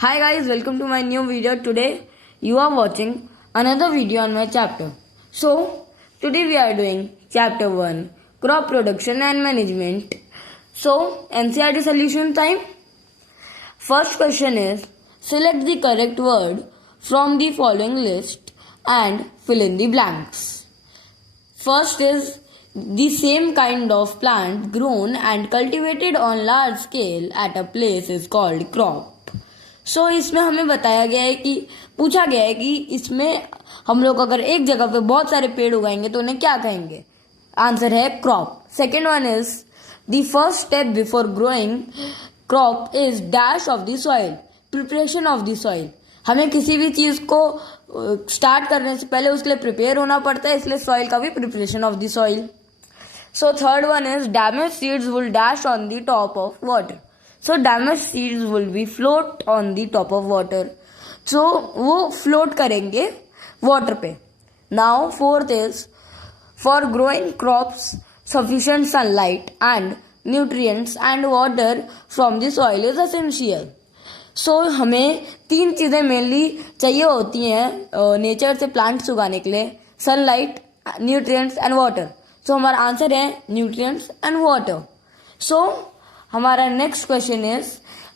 Hi guys, welcome to my new video. Today you are watching another video on my chapter. So today we are doing chapter 1, crop production and management. So NCERT solution time. First question is, select the correct word from the following list and fill in the blanks. First is, the same kind of plant grown and cultivated on large scale at a place is called crop. सो इसमें हमें बताया गया है कि पूछा गया है कि इसमें हम लोग अगर एक जगह पे बहुत सारे पेड़ उगाएंगे तो उन्हें क्या कहेंगे. आंसर है crop. Second one is, the first step before growing crop is dash of the soil, preparation of the soil. हमें किसी भी चीज को स्टार्ट करने से पहले उसके लिए प्रिपेयर होना पड़ता है, इसलिए सॉइल का भी preparation of the soil. So third one is, damage seeds will dash on the top of water. So damaged seeds will be float on the top of water. So वो float करेंगे water पे. Now fourth is, for growing crops sufficient sunlight and nutrients and water from the soil is essential. So हमें तीन चीज़ें mainly चाहिए होती हैं nature से प्लांट्स उगाने के लिए, sunlight, nutrients and water. So हमारा आंसर है न्यूट्रिएंट्स एंड वाटर. सो हमारा next question is,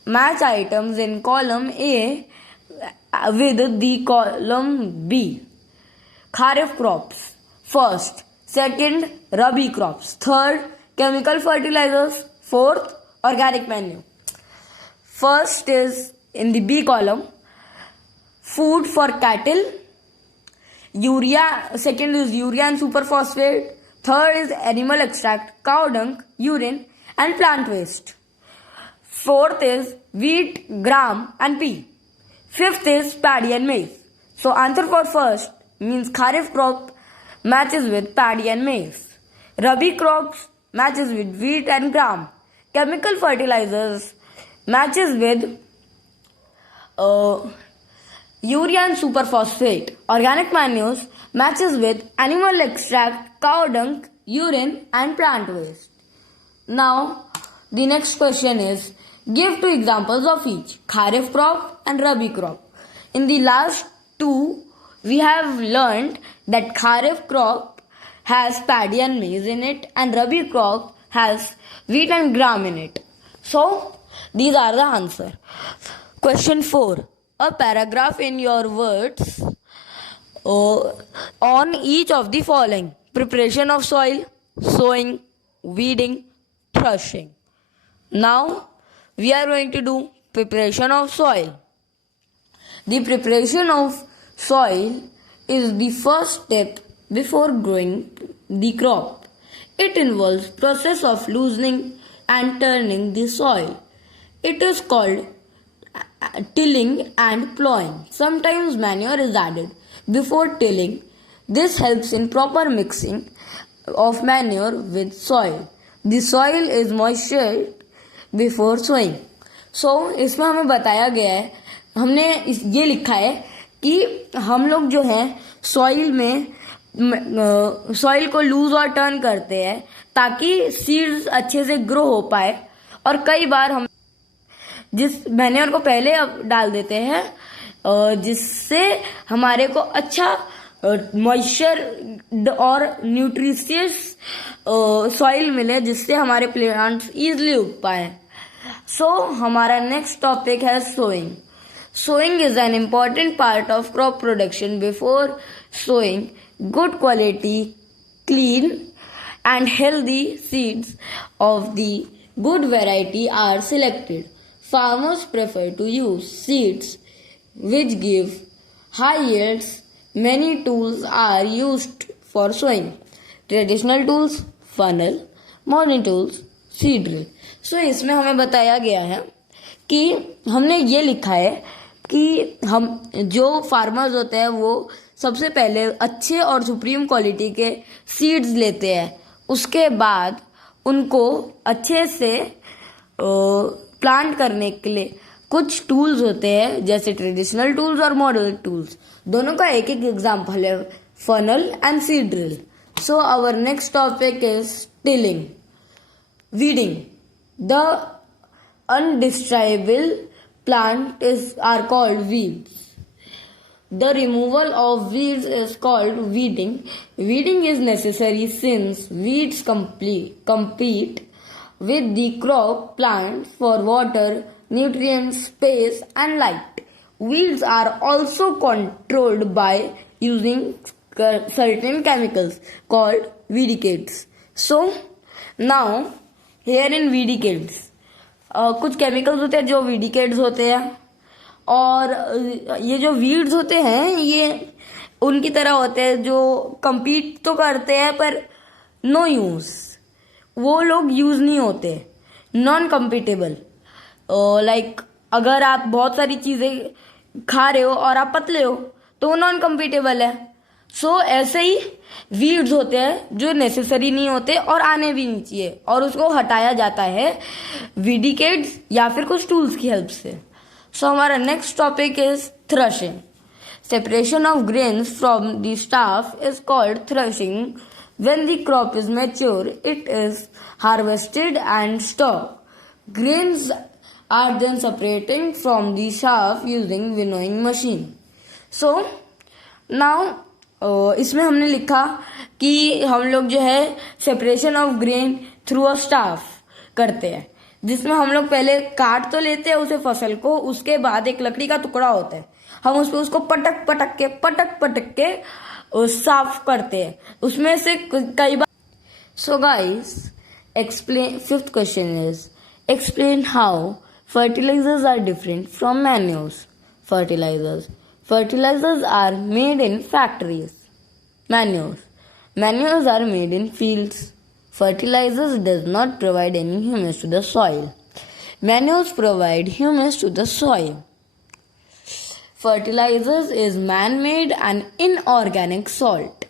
match items in column A with the column B. Kharif crops first, second rabi crops, third chemical fertilisers, fourth organic manure. First is in the B column, food for cattle, urea. Second is urea and super phosphate. Third is animal extract, cow dung, urine and plant waste. Fourth is wheat, gram and pea. Fifth is paddy and maize. So answer for first means kharif crop matches with paddy and maize. Rabi crops matches with wheat and gram. Chemical fertilizers matches with urea and superphosphate. Organic manures matches with animal extract, cow dung, urine and plant waste. Now, the next question is, give two examples of each, Kharif crop and Rabi crop. In the last two, we have learned that Kharif crop has paddy and maize in it and Rabi crop has wheat and gram in it. So, these are the answer. Question 4. A paragraph in your words on each of the following: preparation of soil, sowing, weeding, threshing. Now we are going to do preparation of soil. The preparation of soil is the first step before growing the crop. It involves process of loosening and turning the soil. It is called tilling and plowing. Sometimes manure is added before tilling. This helps in proper mixing of manure with soil. The soil is moisturized before sowing. So इसमें हमें बताया गया है, हमने ये लिखा है कि हम लोग जो है सॉइल में सॉइल को लूज और टर्न करते हैं ताकि सीड्स अच्छे से ग्रो हो पाए. और कई बार हम जिस मैन्योर को पहले डाल देते हैं जिससे हमारे को अच्छा मॉइस्चर और न्यूट्रिशियस सॉइल मिले, जिससे हमारे प्लांट्स इजीली उग पाए. सो हमारा नेक्स्ट टॉपिक है sowing. Sowing is an important part of crop production. Before sowing, good quality, clean and healthy seeds of the good variety are selected. Farmers prefer to use seeds which give high yields. Many tools are used for sowing. Traditional tools, funnel, modern tools, seed drill. So इसमें हमें बताया गया है कि हमने ये लिखा है कि हम जो फार्मर्स होते हैं वो सबसे पहले अच्छे और सुप्रीम क्वालिटी के सीड्स लेते हैं. उसके बाद उनको अच्छे से प्लांट करने के लिए कुछ टूल्स होते हैं, जैसे ट्रेडिशनल टूल्स और मॉडर्न टूल्स. दोनों का एक एक एग्जाम्पल है, funnel and seed drill. So our next topic is tilling, weeding. The undesirable are called weeds. The removal of weeds is called weeding. Weeding is necessary since weeds compete with the crop plant for water, nutrients, space, and light. Weeds are also controlled by using certain chemicals called weedicades. So, now here in weedicades, कुछ chemicals होते हैं जो weedicades होते हैं, और ये जो weeds होते हैं ये उनकी तरह होते हैं जो compete तो करते हैं पर नो यूज, वो लोग यूज नहीं होते, नॉन कम्पिटेबल. लाइक अगर आप बहुत सारी चीजें खा रहे हो और आप पतले हो तो वो नॉन कम्पिटेबल है. सो ऐसे ही वीड्स होते हैं जो नेसेसरी नहीं होते और आने भी नहीं चाहिए, और उसको हटाया जाता है विडिकेट्स या फिर कुछ टूल्स की हेल्प से. सो हमारा next topic is threshing. Separation of grains from the staff is called threshing. When the crop is mature, it is harvested and stored. Grains are then separated from the chaff using winnowing machine. So now इसमें हमने लिखा कि हम लोग जो है separation of grain through a staff करते हैं, जिसमें हम लोग पहले काट तो लेते हैं उसे फसल को, उसके बाद एक लकड़ी का टुकड़ा होता है, हम उस पर उसको पटक पटक के साफ करते हैं, उसमें से कई बार. So guys, explain. Fifth question is explain how fertilizers are different from manures. Fertilizers are made in factories. Manures are made in fields. Fertilizers does not provide any humus to the soil. Manures provide humus to the soil. Fertilizers is man-made and inorganic salt.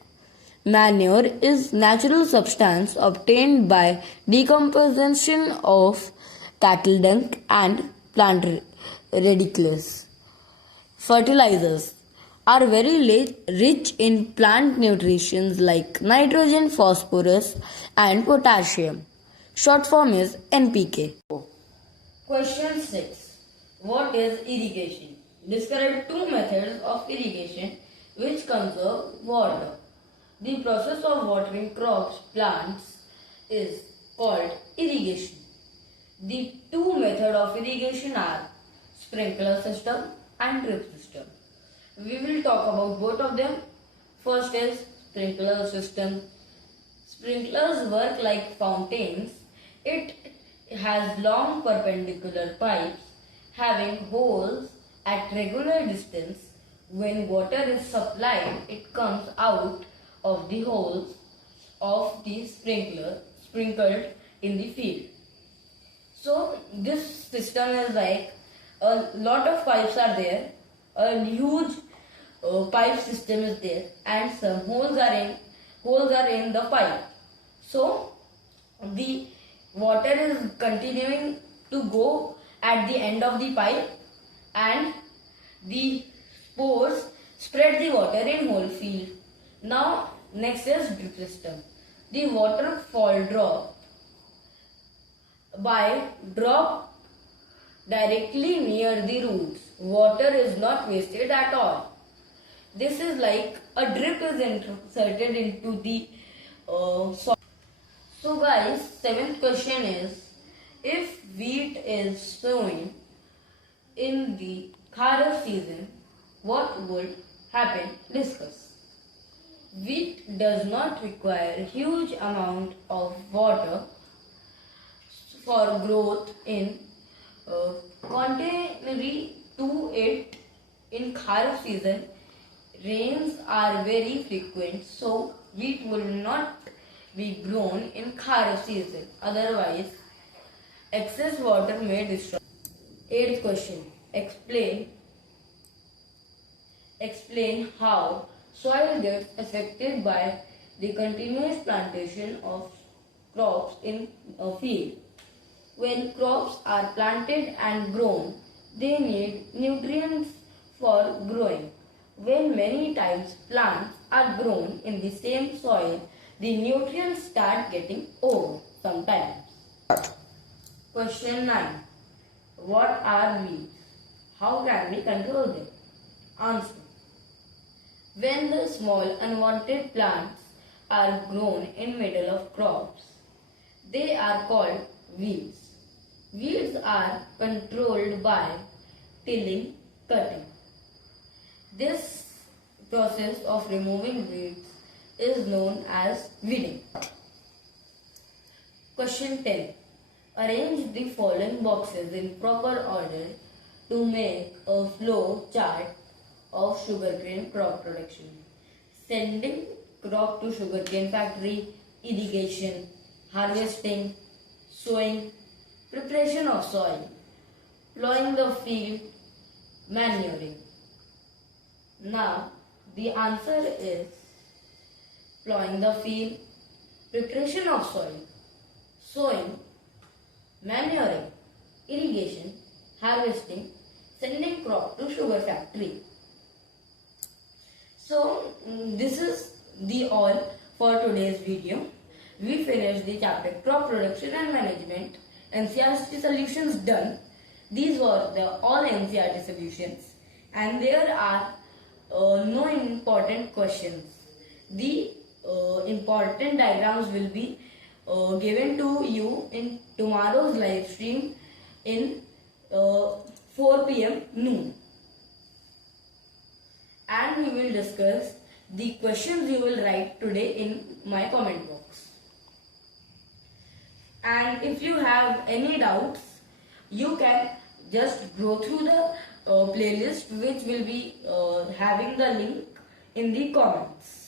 Manure is natural substance obtained by decomposition of cattle dung and plant radicles. Fertilizers are very rich in plant nutrients like nitrogen, phosphorus, and potassium. Short form is NPK. Question 6. What is irrigation? Describe two methods of irrigation which conserve water. The process of watering plants is called irrigation. The two methods of irrigation are sprinkler system and drip system. We will talk about both of them. First is sprinkler system. Sprinklers work like fountains. It has long perpendicular pipes having holes at regular distance. When water is supplied, it comes out of the holes of the sprinkler sprinkled in the field. So this system is like a lot of pipes are there, a huge pipe system is there, and some holes are in the pipe. So the water is continuing to go at the end of the pipe, and the spores spread the water in whole field. Now next is drip system. The water fall drop directly near the roots. Water is not wasted at all. This is like a drip is inserted into the soil. So guys, seventh question is, if wheat is sown in the Kharif season, what would happen? Discuss. Wheat does not require huge amount of water for growth in contrary to it. In Kharif season, rains are very frequent, so wheat will not be grown in Kharif season. Otherwise, excess water may destroy. Eighth question. Explain how soil gets affected by the continuous plantation of crops in a field. When crops are planted and grown, they need nutrients for growing. When many times plants are grown in the same soil, the nutrients start getting over sometimes. Question 9. What are weeds? How can we control them? Answer. When the small unwanted plants are grown in middle of crops, they are called weeds. Weeds are controlled by tilling, cutting. This process of removing weeds is known as weeding. Question 10. Arrange the following boxes in proper order to make a flow chart of sugarcane crop production. Sending crop to sugarcane factory, irrigation, harvesting, sowing, preparation of soil, plowing the field, manuring. Now, the answer is plowing the field, preparation of soil, sowing, manuring, irrigation, harvesting, sending crop to sugar factory. So, this is the all for today's video. We finished the chapter crop production and management. NCERT solutions done. These were the all NCERT solutions, and there are no important questions. The important diagrams will be given to you in tomorrow's live stream in 4 p.m. noon. And we will discuss the questions you will write today in my comment box. And if you have any doubts, you can just go through the playlist which will be having the link in the comments.